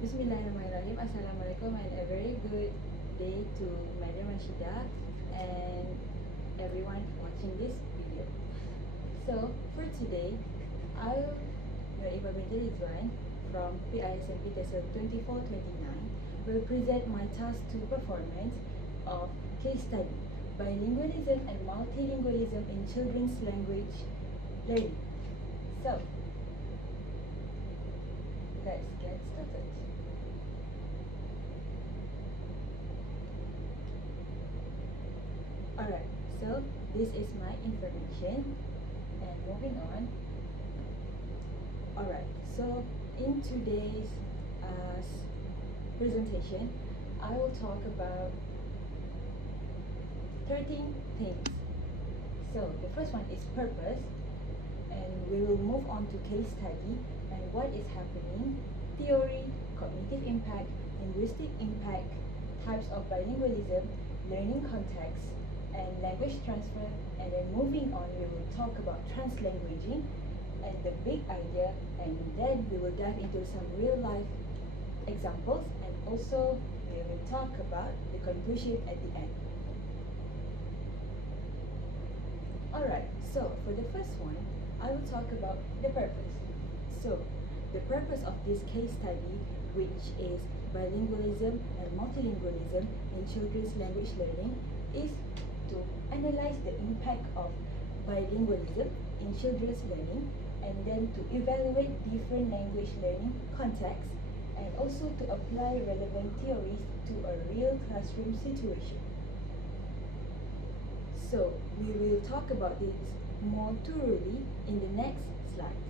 Bismillahirrahmanirrahim. Assalamualaikum and a very good day to Madam Rashida and everyone watching this video. So for today, I'll Iba Binti Rizwan from PISMP TESOL 2429 will present my task 2 performance of case study bilingualism and multilingualism in children's language learning. So let's get started. Alright, so this is my information and moving on. Alright, so in today's presentation, I will talk about 13 things. So the first one is purpose, and we will move on to case study and what is happening, theory, cognitive impact, linguistic impact, types of bilingualism, learning context, and language transfer, and then moving on we will talk about translanguaging and the big idea, and then we will dive into some real life examples, and also we will talk about the conclusion at the end. Alright, so for the first one, I will talk about the purpose. So, the purpose of this case study, which is bilingualism and multilingualism in children's language learning, is to analyze the impact of bilingualism in children's learning, and then to evaluate different language learning contexts, and also to apply relevant theories to a real classroom situation. So, we will talk about this more thoroughly in the next slide.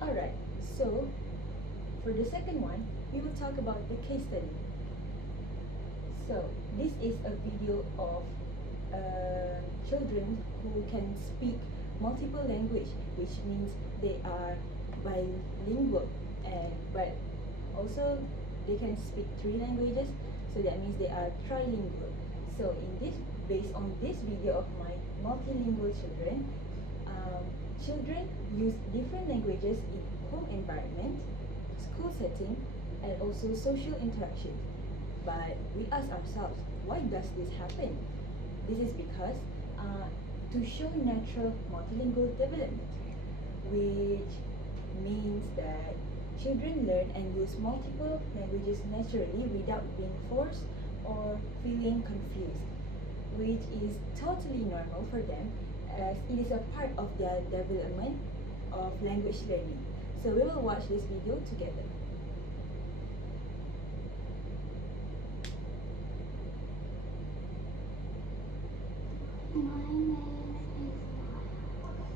Alright, so for the second one, we will talk about the case study. So, this is a video of children who can speak multiple language, which means they are bilingual, but also they can speak 3 languages, so that means they are trilingual. So based on this video of my multilingual children, children use different languages in home environment, school setting, and also social interaction. But we ask ourselves, why does this happen? This is because to show natural multilingual development, which means that children learn and use multiple languages naturally without being forced or feeling confused, which is totally normal for them as it is a part of their development of language learning. So we will watch this video together. My name is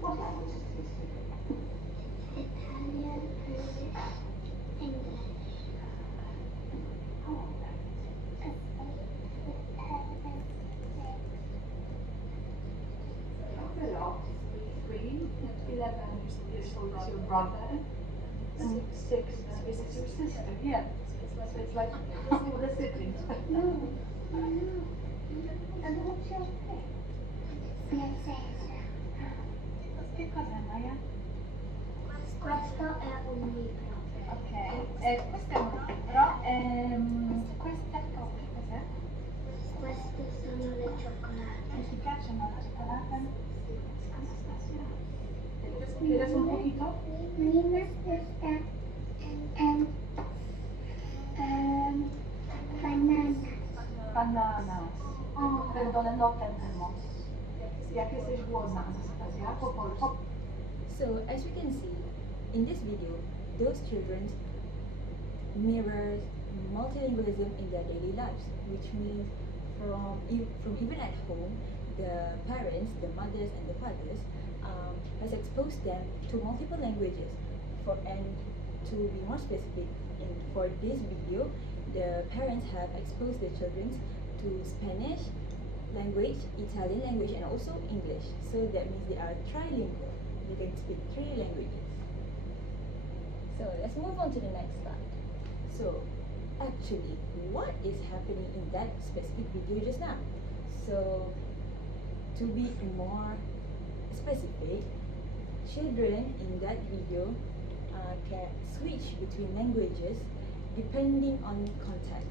What language do you speak? Italian, Polish, English. How old are you? 3, 11 years old is your brother, and 6 is your sister. Yeah, so it's like all the siblings. No. And what's your name? Princesa. Che cos'è, Maya? Questo è un libro. Ok, questo è un libro. Questa che cos'è? Queste sono le cioccolate. Ti piacciono la cioccolata? ¿Quieres un poquito? Prima está bananas. Bananas. Perdona, no tenemos. Jak jesteś głodna, Anastasia, po polsku. So as you can see in this video, those children mirror multilingualism in their daily lives, which means from even at home, the parents, the mothers and the fathers has exposed them to multiple languages. And to be more specific, for this video, the parents have exposed their children to Spanish language, Italian language, and also English. So that means they are trilingual. They can speak 3 languages. So let's move on to the next slide. So actually, what is happening in that specific video just now? So to be more specific, children in that video can switch between languages depending on context.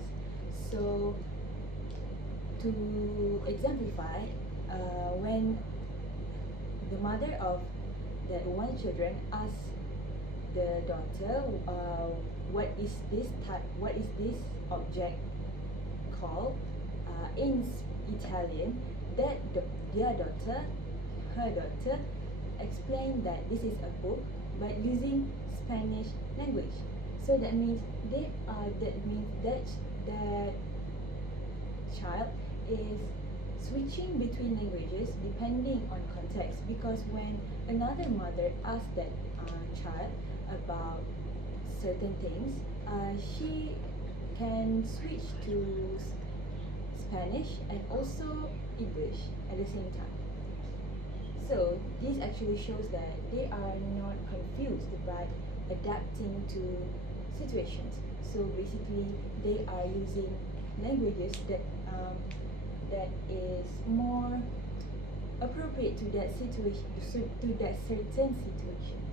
So, to exemplify, when the mother of that one children asks the daughter, what is this object called in Italian, that her daughter explained that this is a book, but using Spanish language. So that means that child is switching between languages depending on context, because when another mother asks that child about certain things, she can switch to Spanish and also English at the same time. So this actually shows that they are not confused but adapting to situations. So basically, they are using languages that is more appropriate to that situation, to that certain situations,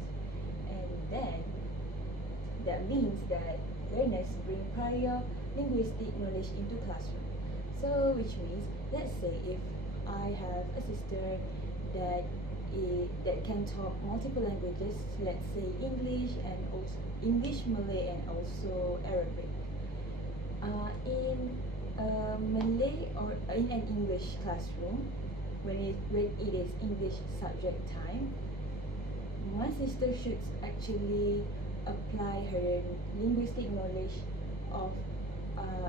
and then that means that learners bring prior linguistic knowledge into classroom. So which means, let's say if I have a sister that can talk multiple languages, let's say English and also English, Malay, and also Arabic. In a Malay or in an English classroom, when it is English subject time, my sister should actually apply her linguistic knowledge of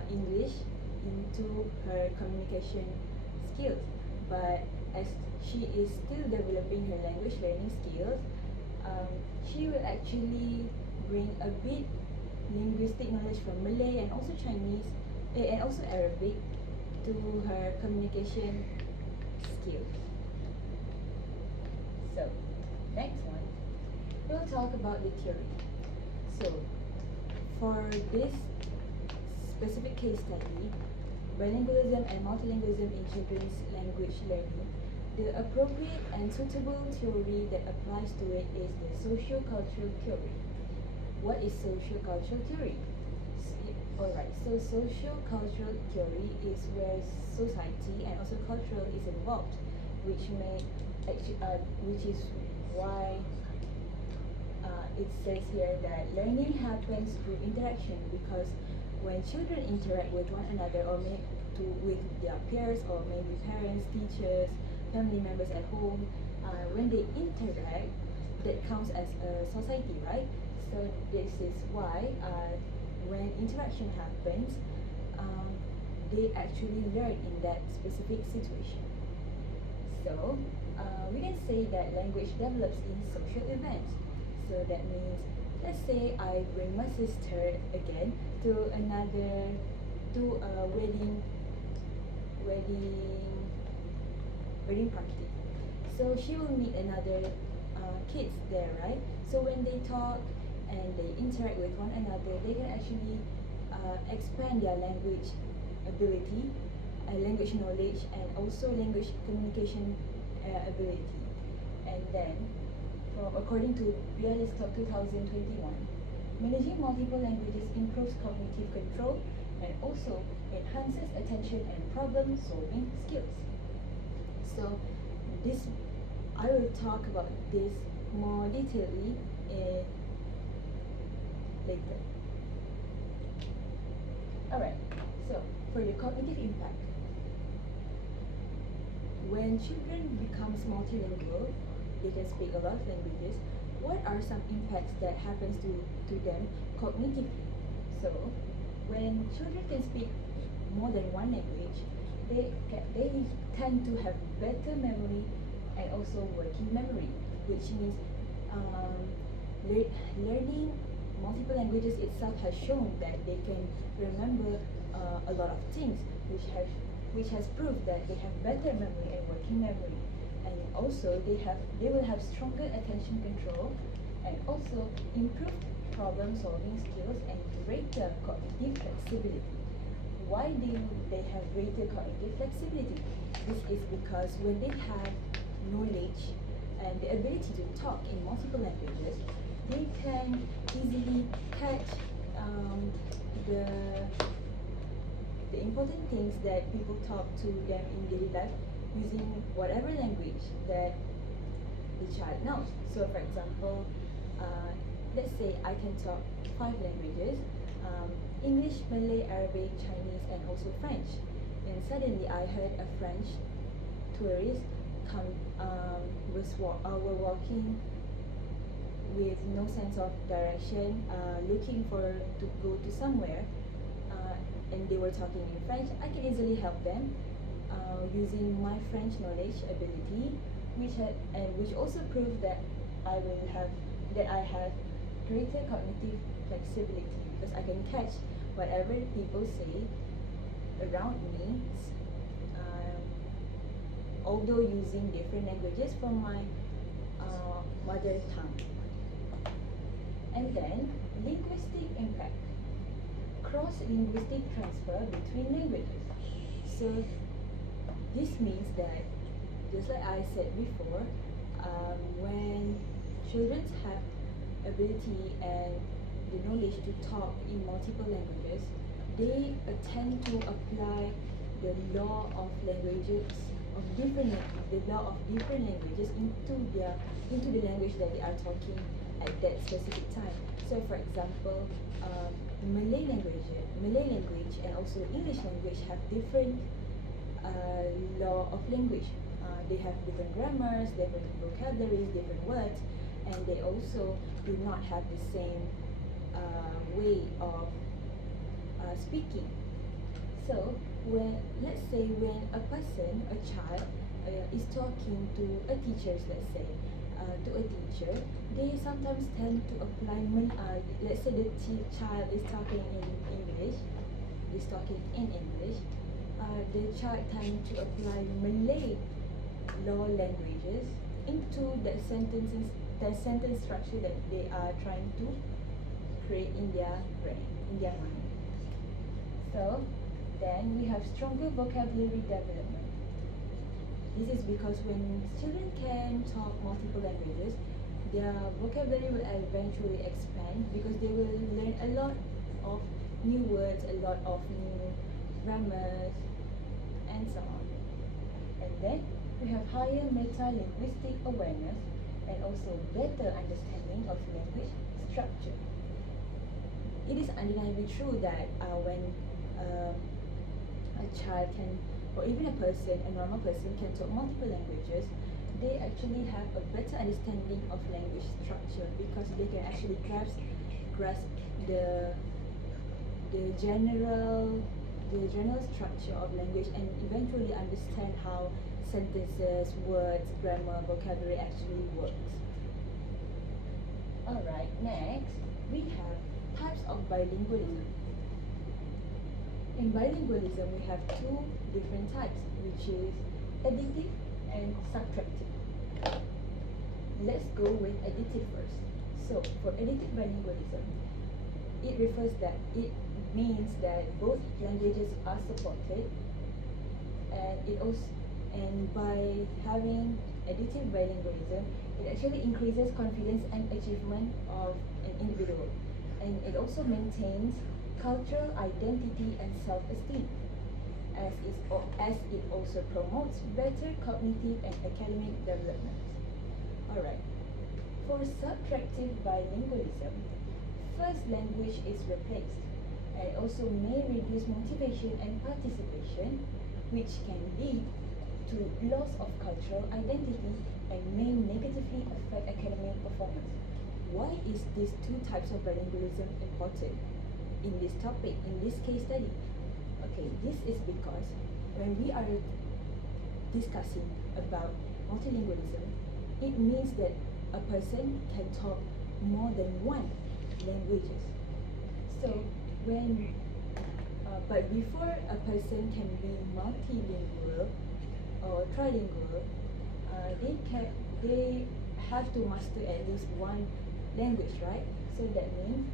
English into her communication skills. But as she is still developing her language learning skills, she will actually bring a bit linguistic knowledge from Malay and also Chinese and also Arabic to her communication skills. So, next one, we'll talk about the theory. So, for this specific case study, bilingualism and multilingualism in children's language learning, the appropriate and suitable theory that applies to it is the socio-cultural theory. What is socio-cultural theory? Alright, so socio-cultural theory is where society and also cultural is involved, which is why it says here that learning happens through interaction, because when children interact with one another or with their peers or maybe parents, teachers, family members at home, when they interact, that counts as a society, right? So this is why when interaction happens, they actually learn in that specific situation. So we can say that language develops in social events. So that means, let's say I bring my sister again to a wedding party. So she will meet another kids there, right? So when they talk and they interact with one another, they can actually expand their language ability, language knowledge, and also language communication ability. And then, according to Bialis Club 2021, managing multiple languages improves cognitive control and also enhances attention and problem-solving skills. So, I will talk about this more detailedly later. Alright, so for the cognitive impact, when children becomes multilingual, they can speak a lot of languages. What are some impacts that happens to them cognitively? So, when children can speak more than one language, they tend to have better memory and also working memory, which means learning multiple languages itself has shown that they can remember a lot of things, which has proved that they have better memory and working memory. And also they will have stronger attention control and also improved problem solving skills and greater cognitive flexibility. Why do they have greater cognitive flexibility? This is because when they have knowledge and the ability to talk in multiple languages, they can easily catch the important things that people talk to them in daily life using whatever language that the child knows. So, for example, let's say I can talk 5 languages: English, Malay, Arabic, Chinese, and also French. And suddenly, I heard a French tourist come were walking with no sense of direction, looking for to go to somewhere, and they were talking in French. I can easily help them using my French knowledge ability, which also proves that I have greater cognitive flexibility because I can catch whatever people say around me, although using different languages from my mother tongue. And then, linguistic impact. Cross-linguistic transfer between languages. So, this means that, just like I said before, when children have ability and the knowledge to talk in multiple languages, they tend to apply the law of languages the law of different languages into the language that they are talking at that specific time. So, for example, Malay language and also English language have different law of language. They have different grammars, different vocabularies, different words, and they also do not have the same way of speaking. So, let's say when a child is talking to a teacher, they sometimes tend to apply, let's say the child is talking in English, the child tends to apply Malay law languages into that sentence structure that they are trying to create in their brain, in their mind. So, then we have stronger vocabulary development. This is because when children can talk multiple languages, their vocabulary will eventually expand because they will learn a lot of new words, a lot of new grammars, and so on. And then we have higher meta-linguistic awareness and also better understanding of language structure. It is undeniably true that when a child can, or even a normal person can talk multiple languages, they actually have a better understanding of language structure because they can actually grasp the general structure of language and eventually understand how sentences, words, grammar, vocabulary actually works. Alright, next we have types of bilingualism. In bilingualism, we have 2 different types, which is additive and subtractive. Let's go with additive first. So, for additive bilingualism, it means that both languages are supported, and by having additive bilingualism, it actually increases confidence and achievement of an individual, and it also maintains cultural identity and self-esteem, as it also promotes better cognitive and academic development. Alright, for subtractive bilingualism, first language is replaced, and it also may reduce motivation and participation, which can lead to loss of cultural identity and may negatively affect academic performance. Why is these 2 types of bilingualism important in this topic, in this case study? Okay, this is because when we are discussing about multilingualism, it means that a person can talk more than 1 languages. So but before a person can be multilingual or trilingual, they have to master at least 1 language, right? So that means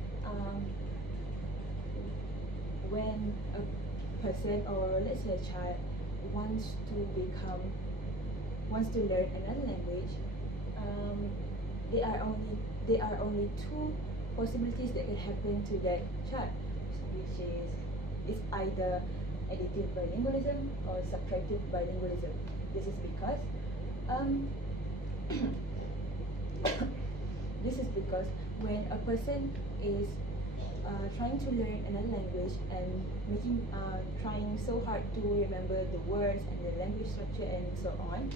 when a person, or let's say a child, wants to learn another language, there are only two possibilities that can happen to that child, which is it's either additive bilingualism or subtractive bilingualism. This is because um, this is because when a person is trying to learn another language and trying so hard to remember the words and the language structure and so on,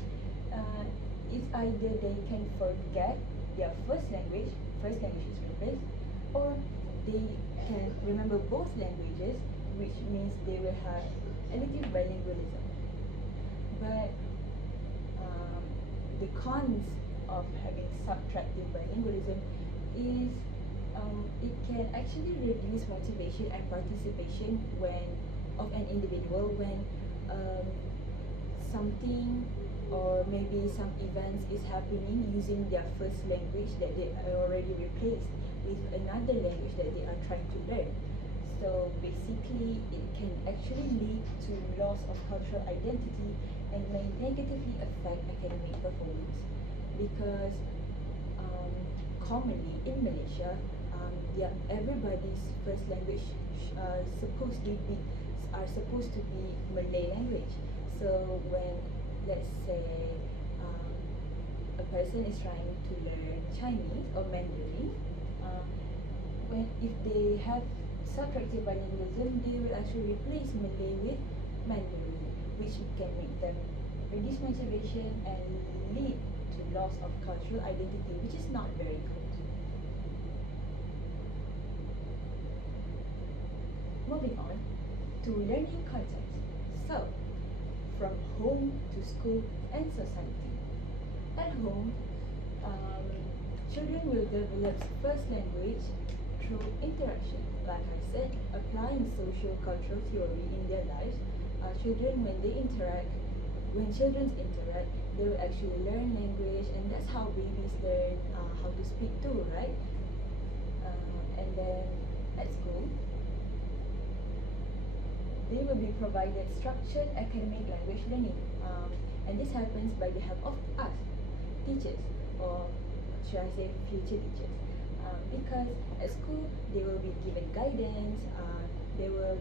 it's either they can forget their first language is replaced, or they can remember both languages, which means they will have additive bilingualism. But the cons of having subtractive bilingualism is it can actually reduce motivation and participation of an individual when something or maybe some events is happening using their first language that they already replaced with another language that they are trying to learn. So basically, it can actually lead to loss of cultural identity and may negatively affect academic performance, because commonly in Malaysia, everybody's first language are supposed to be Malay language. So when, let's say, a person is trying to learn Chinese or Mandarin, if they have subtractive bilingualism, they will actually replace Malay with Mandarin, which can make them reduce motivation and lead to loss of cultural identity, which is not very good. Moving on to learning context. So, from home to school and society. At home, children will develop first language through interaction. Like I said, applying social cultural theory in their lives, when children interact, they will actually learn language, and that's how babies learn how to speak too, right? And then at school, they will be provided structured academic language learning, and this happens by the help of us, teachers, or should I say future teachers, because at school they will be given guidance, they will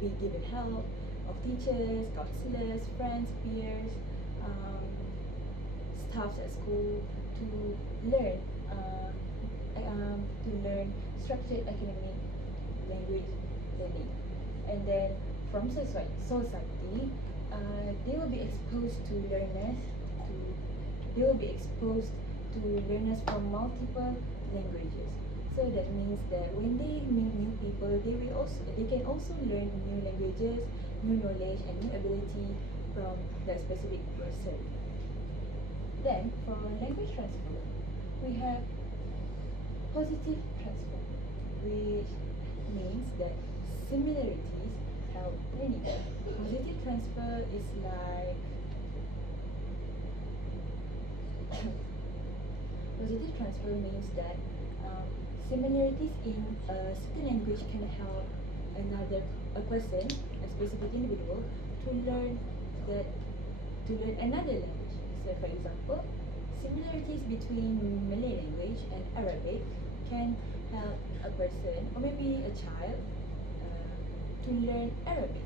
be given help of teachers, counselors, friends, peers, staffs at school to learn structured academic language learning. And then from society, they will be exposed to learners from multiple languages. So that means that when they meet new people, they can also learn new languages, new knowledge, and new ability from that specific person. Then for language transfer, we have positive transfer, which means that similarities help learning. Positive transfer is like positive transfer means that similarities in a certain language can help a person, a specific individual, to learn another language. So, for example, similarities between Malay language and Arabic can help a person or maybe a child to learn Arabic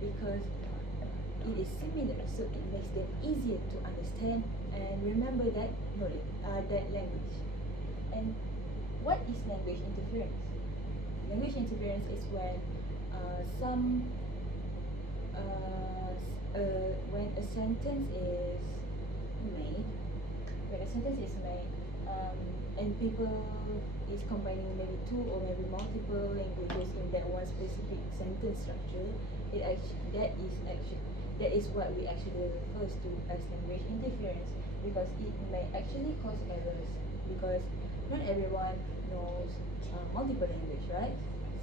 because it is similar, so it makes them easier to understand and remember that language. And what is language interference? Language interference is when when a sentence is made, and people is combining maybe two or maybe multiple languages in that one specific sentence structure, that is what we actually refers to as language interference, because it may actually cause errors, because not everyone knows multiple language, right?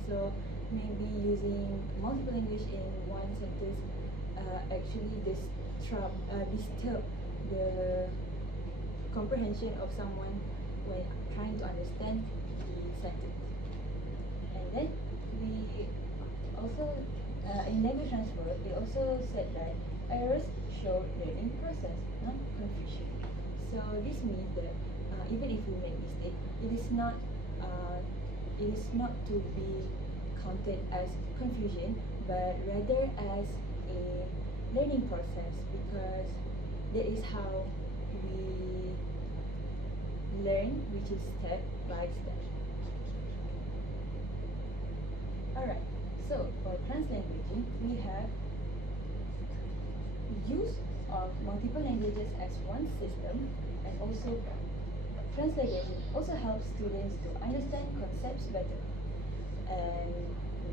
So maybe using multiple language in one sentence actually disturb the comprehension of someone when trying to understand the sentence. And then we also in language transfer, we also said that errors show learning process, not confusion. So this means that even if we make mistake, uh, it is not to be counted as confusion, but rather as a learning process, because that is how we learn, which is step by step. Alright, so for translanguaging, we have use of multiple languages as one system, and also translanguaging also helps students to understand concepts better. And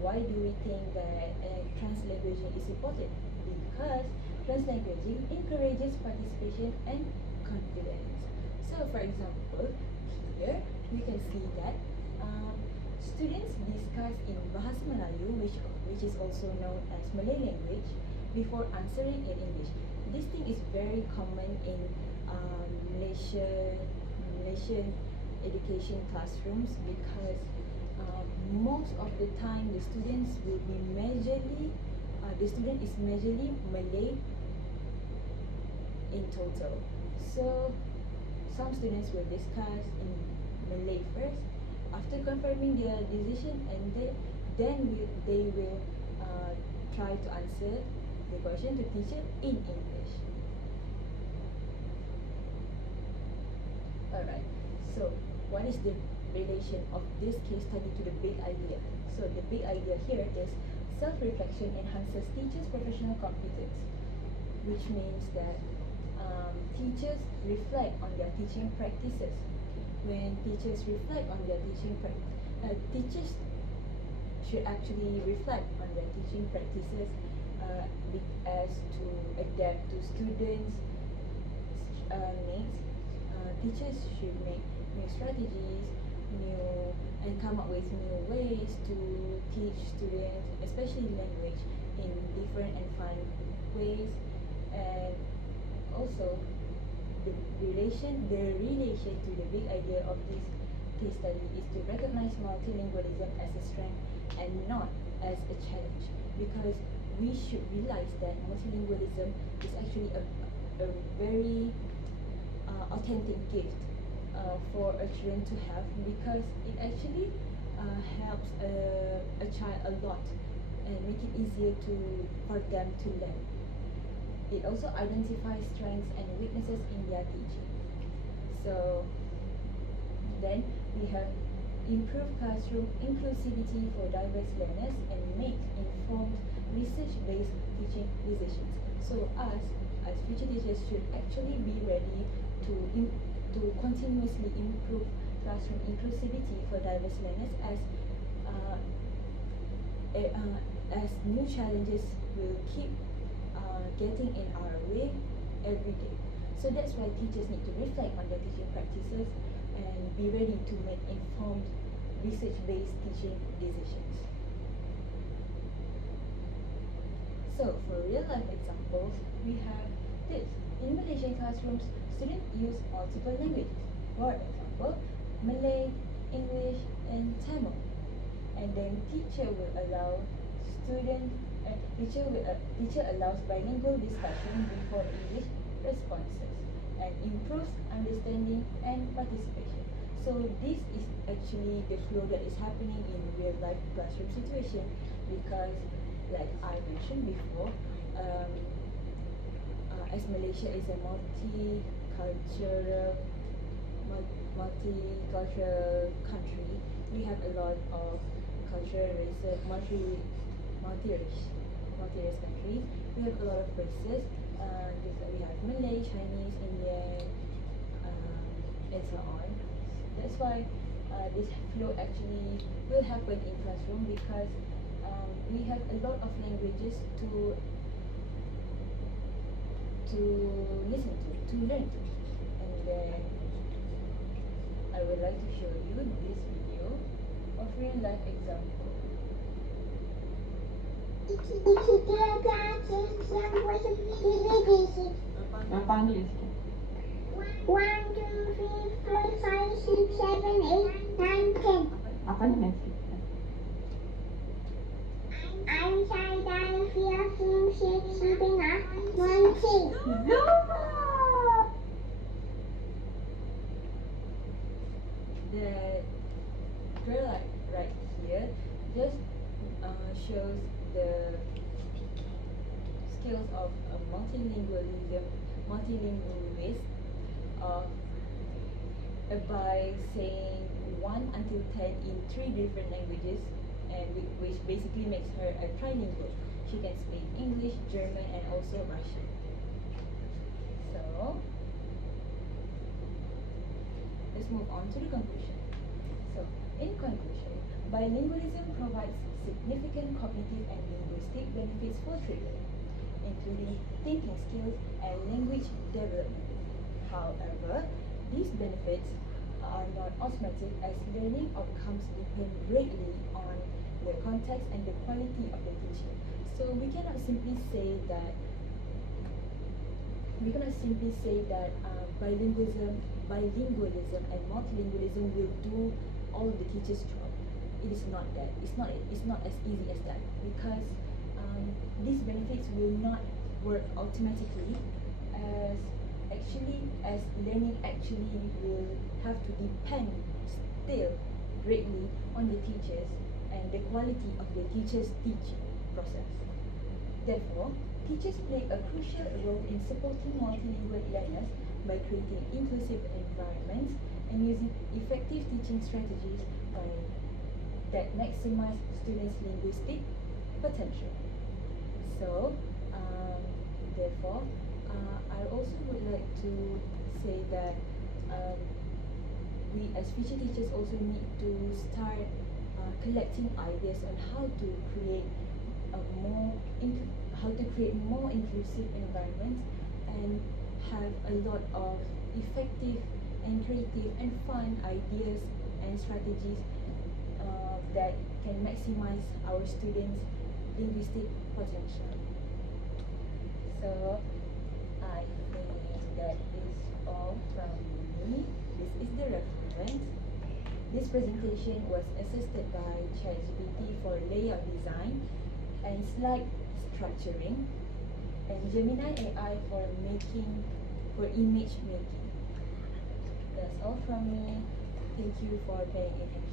why do we think that translanguaging is important? Because translanguaging encourages participation and confidence. So, for example, here we can see that students discuss in Bahasa Melayu, which is also known as Malay language, before answering in English. This thing is very common in Malaysian education classrooms, because most of the time the student is majorly Malay in total. So some students will discuss in Malay first, after confirming their decision, and they will try to answer the question to teacher in English. Alright, so what is the relation of this case study to the big idea? So the big idea here is self-reflection enhances teachers' professional competence, which means that teachers reflect on their teaching practices. When teachers reflect on their teachers should actually reflect on their teaching practices as to adapt to students' needs. Teachers should make new strategies, and come up with new ways to teach students, especially language, in different and fun ways. And also, the relation to the big idea of this case study is to recognize multilingualism as a strength and not as a challenge, because we should realize that multilingualism is actually a very authentic gift for a children to have, because it actually helps a child a lot and make it easier for them to learn. It also identifies strengths and weaknesses in their teaching. So then we have improved classroom inclusivity for diverse learners and make informed research-based teaching decisions. So us, as future teachers, should actually be ready to continuously improve classroom inclusivity for diverse learners, as new challenges will keep getting in our way every day. So that's why teachers need to reflect on their teaching practices and be ready to make informed research-based teaching decisions. So for real-life examples, we have this. In Malaysian classrooms, students use multiple languages. For example, Malay, English, and Tamil. And then teacher allows bilingual discussion before English responses and improves understanding and participation. So this is actually the flow that is happening in real life classroom situation, because like I mentioned before, as Malaysia is a multicultural country, we have a lot of multi-race countries. We have a lot of races. We have Malay, Chinese, Indian, and so on. That's why this flow actually will happen in classroom, because we have a lot of languages to listen to learn to. And then I would like to show you this video of real life example. Apa English? 1, 2, 3, 4, 5, 6, 7, 8, 9, 10. Apa ni next? 1, 2, 3, 4, 5, 6, 7, 8, 9, 10. Zuma! just shows the skills of a multilingualist uh, by saying 1 until 10 in 3 different languages, and which basically makes her a trilingual. She can speak English, German, and also Russian. So let's move on to the conclusion. So, in conclusion, bilingualism provides significant cognitive and linguistic benefits for children, including thinking skills and language development. However, these benefits are not automatic, as learning outcomes depend greatly on the context and the quality of the teaching. So we cannot simply say that bilingualism and multilingualism will do all of the teachers' job. It is not that. It's not as easy as that, because these benefits will not work automatically, as learning actually will have to depend still greatly on the teachers and the quality of the teachers' teaching process. Therefore, teachers play a crucial role in supporting multilingual learners by creating inclusive environments and using effective teaching strategies that maximize students' linguistic potential. So, therefore, I also would like to say that we as future teachers also need to start collecting ideas on how to create more inclusive environments and have a lot of effective and creative and fun ideas and strategies that can maximize our students' linguistic potential. So I think that is all from me. This is the reference. This presentation was assisted by ChatGPT for layout design and slide structuring, and Gemini AI for image making. That's all from me. Thank you for paying attention.